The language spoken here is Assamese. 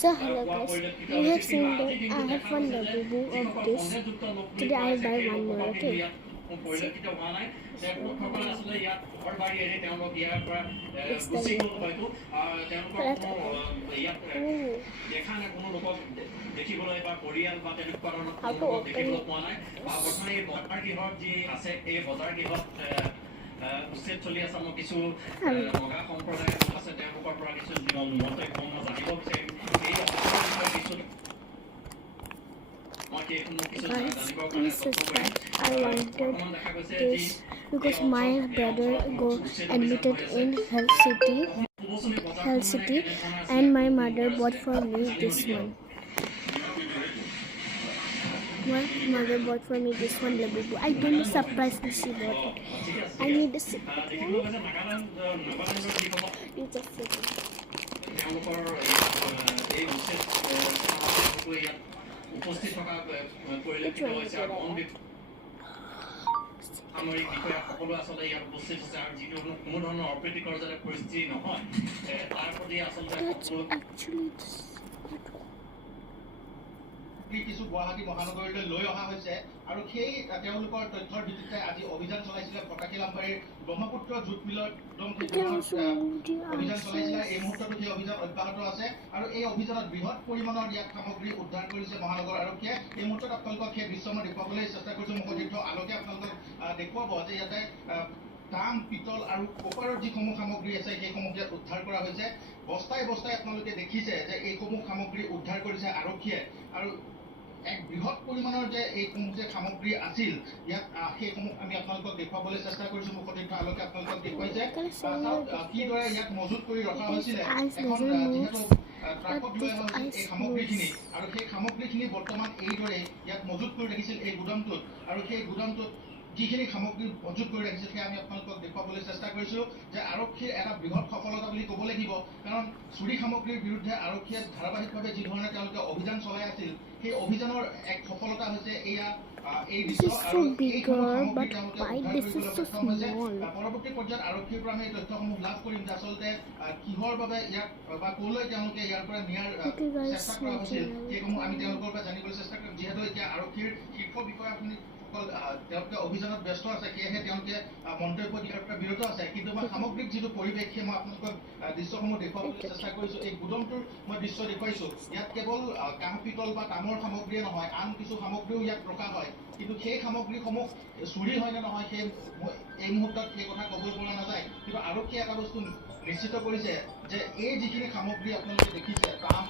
So hello guys, you have seen that I have one Labubu of this. Today I buy one more, okay? How to open উচ্ছেদ চলি আছে মই কিছু মগা সম্প্ৰদায়ৰ লোক আছে তেওঁলোকৰ পৰা কিছু মন্তব্য মই জানিব বিচাৰিম এই কিছু I wanted this because my brother got admitted in Health City and my mother bought for me this one. My mother bought for me this one Labubu. I don't surprised that she bought it. I need to sit down. You just sit down. উপস্থিত থকা পৰিলক্ষিত হৈছে আৰু সামৰিক বিষয়া সকলো আচলতে ইয়াত উপস্থিত আছে আৰু যিটো কোনো ধৰণৰ অপ্ৰীতিকৰ যাতে পৰিস্থিতি নহয় তাৰ প্ৰতি আচলতে কিছু গুৱাহাটী মহানগৰীলৈ লৈ অহা হৈছে আৰু সেই তেওঁলোকৰ তথ্যৰ ভিত্তিতে আজি অভিযান চলাইছিলে ফটাকিলামবাৰীৰ ব্ৰহ্মপুত্ৰ জুট মিলৰ অভিযান চলাইছিলে এই মুহূৰ্ততো সেই অভিযান অব্যাহত আছে আৰু এই অভিযানত বৃহৎ পৰিমাণৰ ইয়াত সামগ্ৰী উদ্ধাৰ কৰিছে মহানগৰ আৰক্ষীয়ে এই মুহূৰ্তত আপোনালোকক সেই দৃশ্য মই দেখুৱাবলৈ চেষ্টা কৰিছোঁ মুখদৃশ্য আলোকে আপোনালোকক দেখুৱাব যে ইয়াতে তাম পিতল আৰু কপাৰৰ যিসমূহ সামগ্ৰী আছে সেইসমূহ ইয়াত উদ্ধাৰ কৰা হৈছে বস্তাই বস্তাই আপোনালোকে দেখিছে যে এইসমূহ সামগ্ৰী উদ্ধাৰ কৰিছে আৰক্ষীয়ে আৰু এক বৃহৎ পৰিমাণৰ যে এইসমূহ যে সামগ্ৰী আছিল ইয়াত সেইসমূহ আমি আপোনালোকক দেখুৱাবলৈ চেষ্টা কৰিছোঁ মুখদৃশ্য আলোকে আপোনালোকক দেখুৱাইছে কিদৰে ইয়াত মজুত কৰি ৰখা হৈছিলে এখন যিহেতু ট্ৰাকত লৈ অহা হৈছিল এই সামগ্ৰীখিনি আৰু সেই সামগ্ৰীখিনি বৰ্তমান এইদৰে ইয়াত মজুত কৰি ৰাখিছিল এই গুদামটোত আৰু সেই গুদামটোত যিখিনি সামগ্ৰী মজুত কৰি ৰাখিছে সেয়া আমি আপোনালোকক দেখুৱাবলৈ চেষ্টা কৰিছোঁ যে আৰক্ষীৰ এটা বৃহৎ সফলতা বুলি ক'ব লাগিব কাৰণ চুৰি সামগ্ৰীৰ বিৰুদ্ধে আৰক্ষীয়ে ধাৰাবাহিকভাৱে যি ধৰণে তেওঁলোকে অভিযান চলাই আছিল সেই অভিযানৰ এক সফলতা হৈছে এয়া এই দৃশ্য আৰু পৰৱৰ্তী পৰ্যায়ত আৰক্ষীৰ পৰা আমি এই তথ্যসমূহ লাভ কৰিম যে আচলতে কিহৰ বাবে ইয়াক বা ক'লৈ তেওঁলোকে ইয়াৰ পৰা নিয়াৰ চেষ্টা কৰা হৈছিল সেইসমূহ আমি তেওঁলোকৰ পৰা জানিবলৈ চেষ্টা কৰিম যিহেতু এতিয়া আৰক্ষীৰ শীৰ্ষ বিষয়াখিনি তেওঁলোকে অভিযানত ব্যস্ত আছে সেয়েহে তেওঁলোকে মন্তব্য দিয়াৰ পৰা বিৰত আছে কিন্তু মই সামগ্ৰিক যিটো পৰিৱেশ সেই মই আপোনালোকক দৃশ্যসমূহ দেখুৱাবলৈ চেষ্টা কৰিছোঁ এই গুদামটোৰ মই দৃশ্য দেখুৱাইছোঁ ইয়াত কেৱল কাঁহ পিতল বা তামৰ সামগ্ৰীয়ে নহয় আন কিছু সামগ্ৰীও ইয়াত ৰখা হয় কিন্তু সেই সামগ্ৰীসমূহ চুৰি হয় নে নহয় সেই এই মুহূৰ্তত সেই কথা ক'ব পৰা নাযায় কিন্তু আৰক্ষীয়ে এটা বস্তু নিশ্চিত কৰিছে যে এই যিখিনি সামগ্ৰী আপোনালোকে দেখিছে তাম